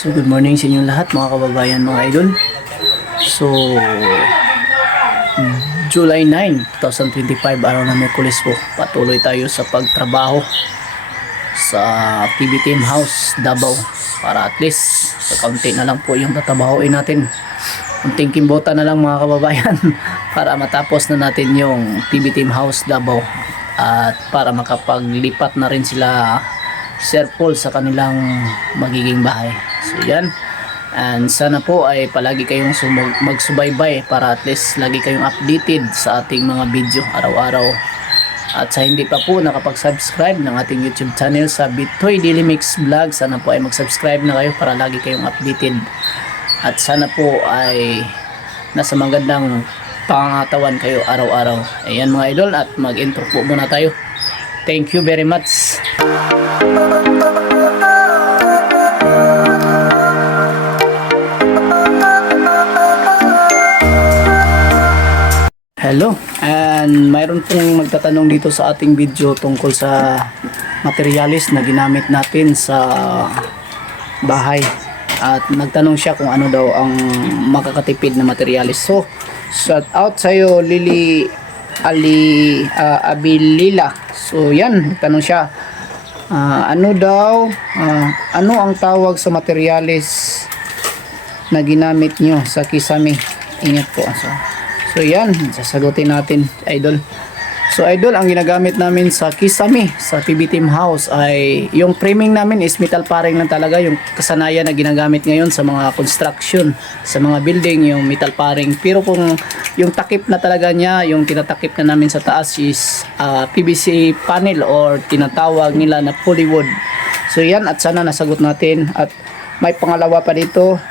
So good morning sa inyong lahat mga kababayan, mga idol. So July 9, 2025, araw ng Miyerkules po. Patuloy tayo sa pagtrabaho sa PB Team House Davao para at least sa kaunti na lang po yung tatrabahoin natin. Kunting kimbota na lang mga kababayan para matapos na natin yung PB Team House Davao at para makapaglipat na rin sila Sir Paul sa kanilang magiging bahay. So yan. And sana po ay palagi kayong magsubaybay para at least lagi kayong updated sa ating mga video araw-araw. At sa hindi pa po nakapag-subscribe ng ating YouTube channel sa Bitoy Daily Mix Vlog, sana po ay mag-subscribe na kayo para lagi kayong updated. At sana po ay nasa magandang pangangatawan kayo araw-araw. Ayan mga idol, at mag-intro po muna tayo. Thank you very much. Hello, and mayroon pong magtatanong dito sa ating video tungkol sa materialis na ginamit natin sa bahay. At nagtanong siya kung ano daw ang makakatipid na materialis. So, shout out sa iyo Lily Abilila. So yan, nagtanong siya. Ano ang tawag sa materialis na ginamit nyo sa kisame? Ingat po. So yan, sasagutin natin, idol. So idol, ang ginagamit namin sa kisame sa PB Team House ay yung framing namin is metal paring lang talaga, yung kasanayan na ginagamit ngayon sa mga construction, sa mga building, yung metal paring. Pero kung yung takip na talaga niya, yung tinatakip na namin sa taas is PVC panel or tinatawag nila na polywood. So yan, at sana nasagot natin. At may pangalawa pa dito,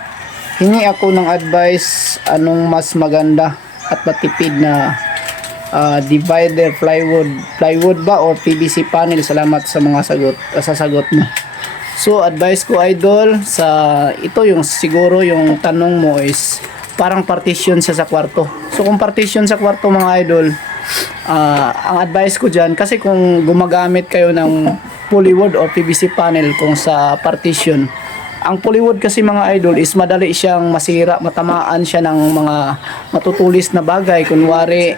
hingi ako ng advice, anong mas maganda at matipid na divider, plywood ba or PVC panel? Salamat sa mga sasagot mo. So advice ko idol, sa ito yung siguro yung tanong mo is parang partition siya sa kwarto. So kung partition sa kwarto mga idol, ang advice ko dyan, kasi kung gumagamit kayo ng polywood or PVC panel kung sa partition, ang polywood kasi mga idol is madali siyang masira, matamaan siya ng mga matutulis na bagay. Kunwari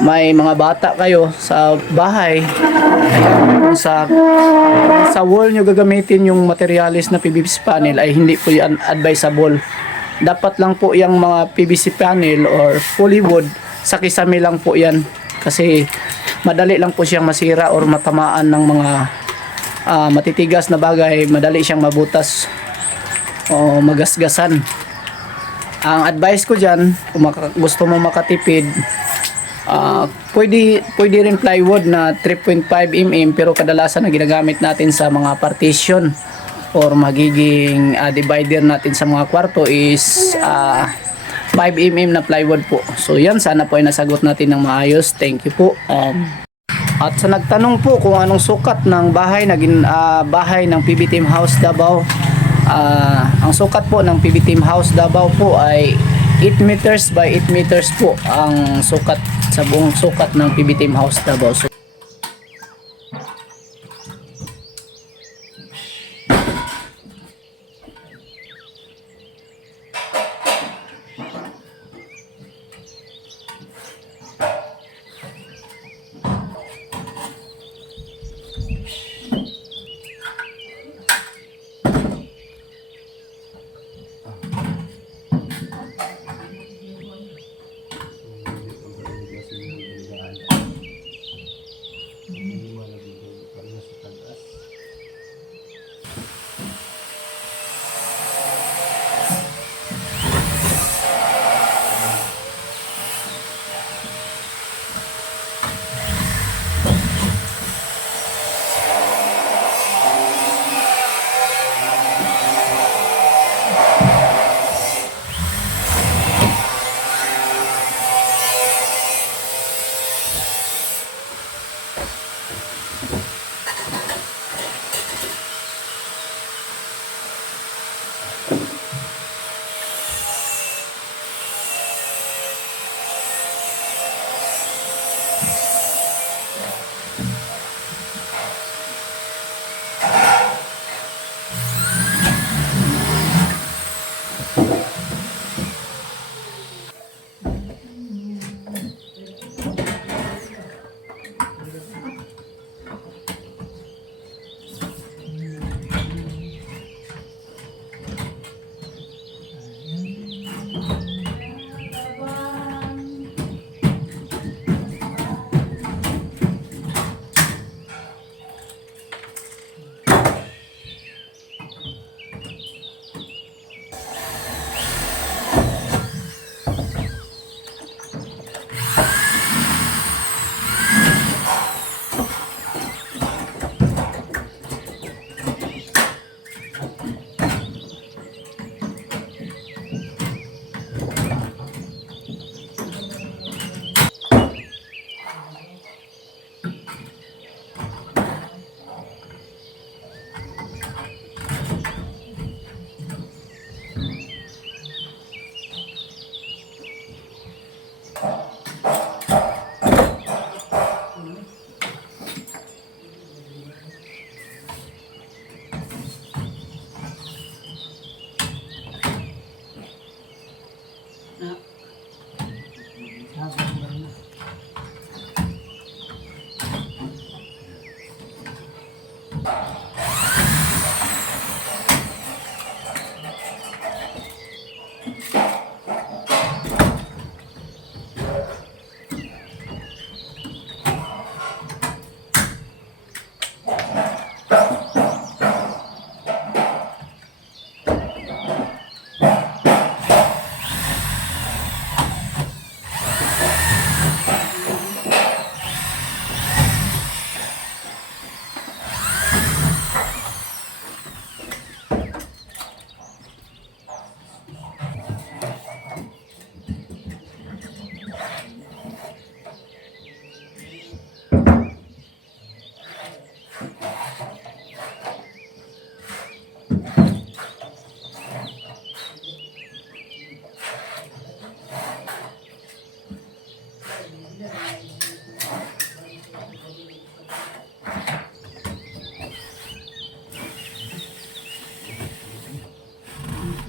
may mga bata kayo sa bahay, ayan, sa wall nyo gagamitin yung materialis na PVC panel, ay hindi po yan advisable. Dapat lang po yung mga PVC panel or polywood sa kisame lang po yan, kasi madali lang po siyang masira or matamaan ng mga matitigas na bagay, madali siyang mabutas o magasgasan. Ang advice ko dyan, kung gusto mo makatipid, pwede rin plywood na 3.5 mm, pero kadalasan na ginagamit natin sa mga partition or magiging divider natin sa mga kwarto is 5 mm na plywood po. So yan, sana po ay nasagot natin ng maayos. Thank you po. At sa nagtanong po kung anong sukat ng bahay ng PB Team House Davao, ang sukat po ng PB Team House Davao po ay 8 meters by 8 meters po ang sukat sa buong sukat ng PB Team House Davao. So,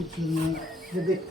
Debit.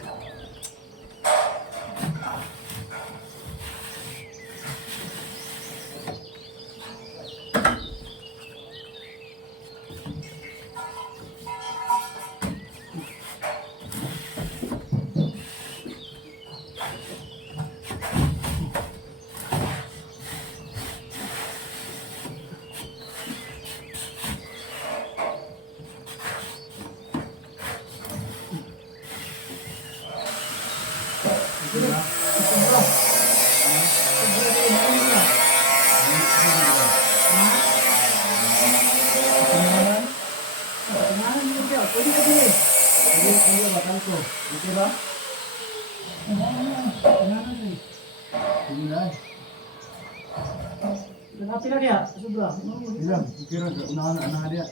Sila dia, sebelah. Iya, kira anak dia.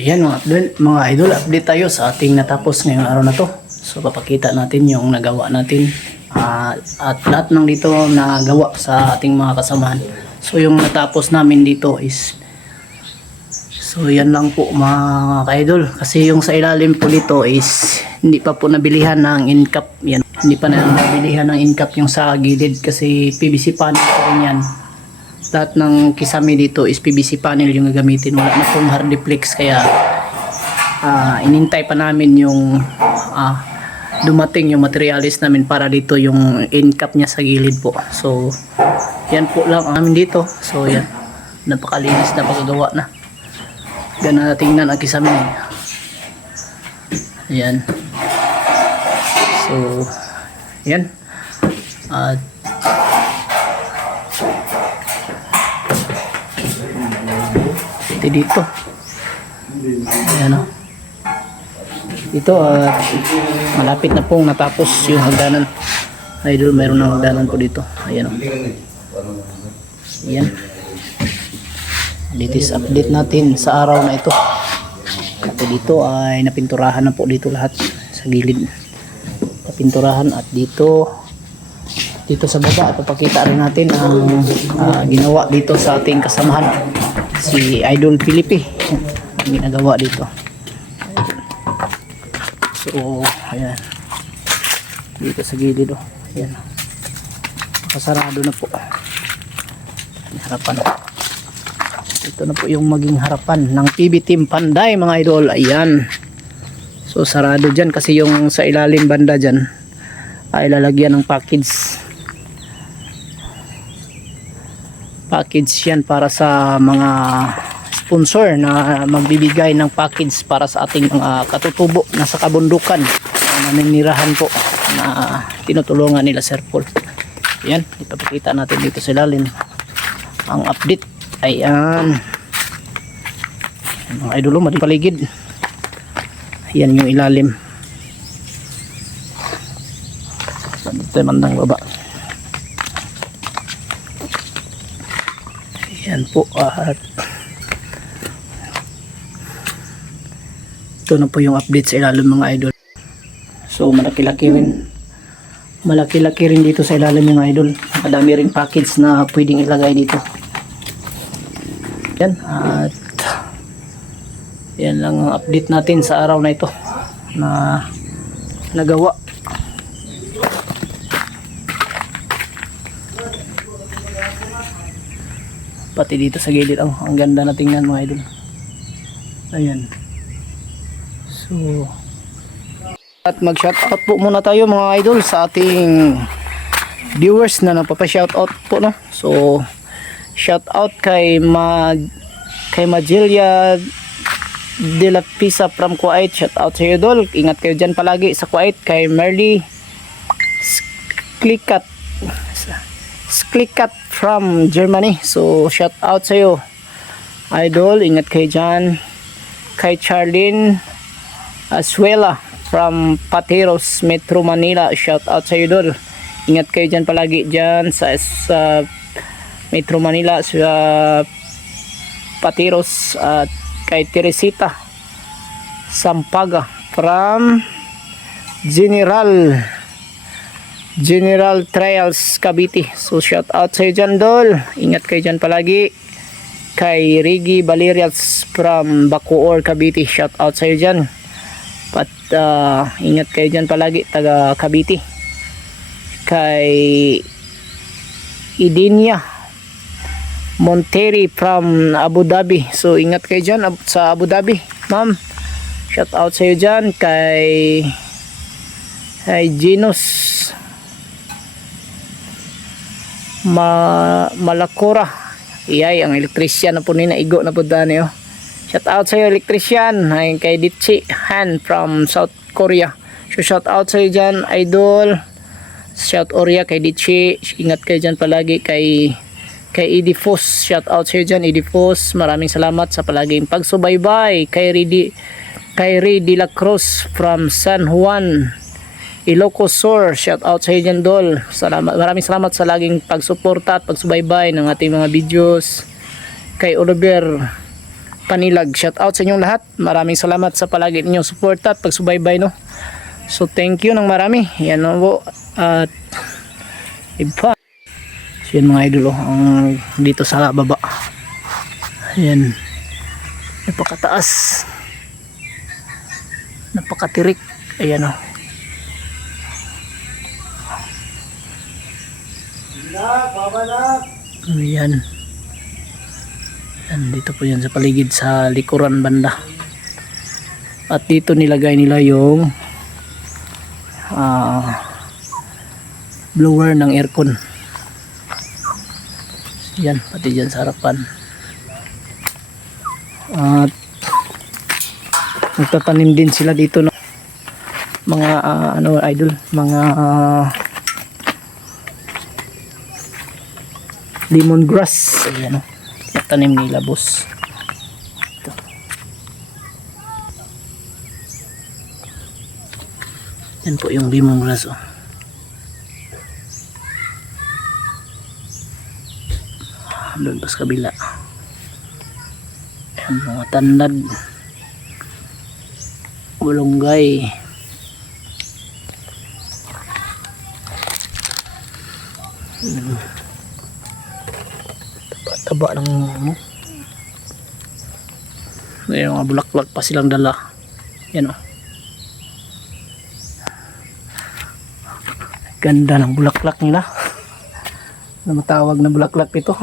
Ayan mga idol, update tayo sa ating natapos ngayong araw na to. So papakita natin yung nagawa natin at lahat ng dito nagawa sa ating mga kasamahan. So yung natapos namin dito is, so yan lang po mga ka-idol, kasi yung sa ilalim po dito is hindi pa po nabilihan ng in-cap. Yan, hindi pa na nabilihan ng in-cap yung sa gilid kasi PVC panel po rin yan. Lahat ng kisame dito is PVC panel yung gagamitin, wala na pong hardiplex, kaya inintay pa namin yung dumating yung materialis namin para dito yung in-cap niya sa gilid po. So yan po lang ang amin dito. So yan, napakalinis na pagkagawa na. Gana tingnan ang kisame. Ayan. So yan. At dito. Ayan o. Dito malapit na pong natapos yung hagdanan. Idol, mayroon ng hagdanan po dito. Ayan o. Ayan. Latest update natin sa araw na ito. At dito ay napinturahan na po dito lahat sa gilid. Napinturahan at dito sa baba ipapakita rin natin ang ginawa dito sa ating kasamahan, si Idol Felipe. Ang ginagawa dito. So ayan, dito sa gilid ayan, nakasarado na po yung harapan. Ito na po yung maging harapan ng PB Team Panday mga idol. Ayan, so sarado dyan kasi yung sa ilalim banda dyan ay lalagyan ng package yan para sa mga sponsor na magbibigay ng package para sa ating mga katutubo na sa kabundukan na naninirahan po na tinutulungan nila Sir Paul. Yan, ipapakita natin dito sa ilalim ang update. Ayan, mga idolo, madi paligid. Ayan yung ilalim. Dito yung mandang baba. Ayan po, at ito na po yung update sa ilalim mga idol. So malaki-laki rin dito sa ilalim mga idol. Madami rin package na pwedeng ilagay dito. Yan, at yan lang ang update natin sa araw na ito na nagawa. Pati dito sa gilid, ang ganda na tingnan mga idol. Ayan. So at mag-shoutout po muna tayo mga idol sa ating viewers na nagpapa-shoutout po, no? So shoutout kay Majilia de la Pisa from Kuwait. Shoutout sa iyo, idol. Ingat kayo dyan palagi sa Kuwait. Kay Merly Sklikat from Germany. So shoutout sa iyo, idol. Ingat kayo dyan. Kay Charlene Asuela from Patiros, Metro Manila. Shoutout sa iyo, idol. Ingat kayo dyan palagi dyan sa Metro Manila, sa Patiros. At kay Teresita Sampaga from General Trials Cavite. So shout out sa iyo dyan, dol. Ingat kayo dyan palagi. Kay Rigi Valerias from Bacoor, Cavite. Shout out sa iyo dyan. Ingat kayo dyan palagi, taga Cavite. Kay Idenia Monteri from Abu Dhabi. So ingat kayo dyan sa Abu Dhabi, ma'am. Shout out sa iyo dyan. Kay Ginos Malakura. Iyay, ang elektrisyan na po ni naigo na po dani. Shout out sa iyo, elektrisyan. Kay Ditchi Han from South Korea. So shout out sa iyo dyan, idol. Shout Oria kay Ditchi. Ingat kayo dyan palagi. Kay Edifos, shout out sa iyo dyan, Edifos. Maraming salamat sa palaging pagsubaybay. Kay Ray de la Cruz from San Juan, Ilocos Sur. Shout out sa iyo dyan, dol. Maraming salamat sa laging pagsuporta at pagsubaybay ng ating mga videos. Kay Oliver Panilag. Shout out sa inyong lahat. Maraming salamat sa palagi ninyong suporta at pagsubaybay, no. So thank you ng marami. Yan po. At iba. So yan mga idol, ang dito sa baba. Ayan. Napakataas. Napakatirik. Ayan o. Ayan. Ayan. Dito po yan sa paligid sa likuran banda. At dito nilagay nila yung blower ng aircon. Yan, pati dyan sa harapan. At nagtatanim din sila dito ng mga ano idol, mga lemongrass. Ayan o, nagtanim nila boss. Ito. Yan po yung lemongrass o. Doon pa sa kabila. Ayan, mga tanlad, bulunggay, taba ng ano. Ayan, mga bulaklak pa silang dala. Yan o, ganda ng bulaklak nila. Na matawag na bulaklak ito.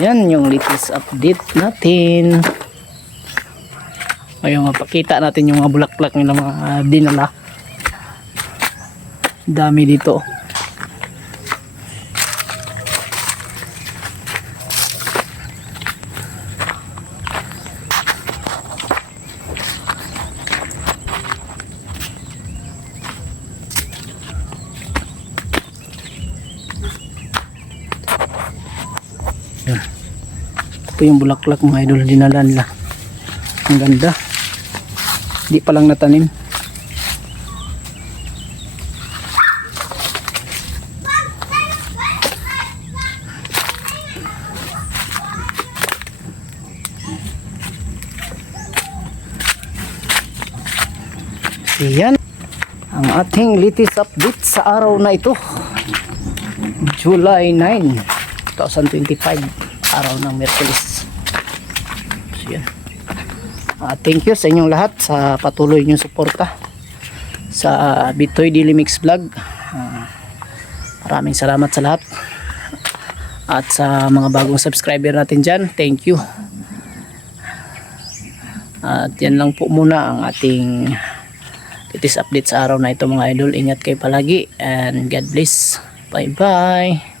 Yan yung latest update natin. Ngayon mapakita natin yung mga bulaklak nila, mga dinala. Dami dito. Ito yung bulaklak mga idol, dinala nila. Ang ganda. Di pa lang natanim. Yan ang ating latest update sa araw na ito, July 9, 2025, araw ng Miyerkules. So yan. Thank you sa inyong lahat sa patuloy niyong suporta sa Bitoy Daily Mix Vlog. Maraming salamat sa lahat. At sa mga bagong subscriber natin dyan, thank you. At yan lang po muna ang ating latest update sa araw na ito mga idol. Ingat kayo palagi and God bless. Bye bye.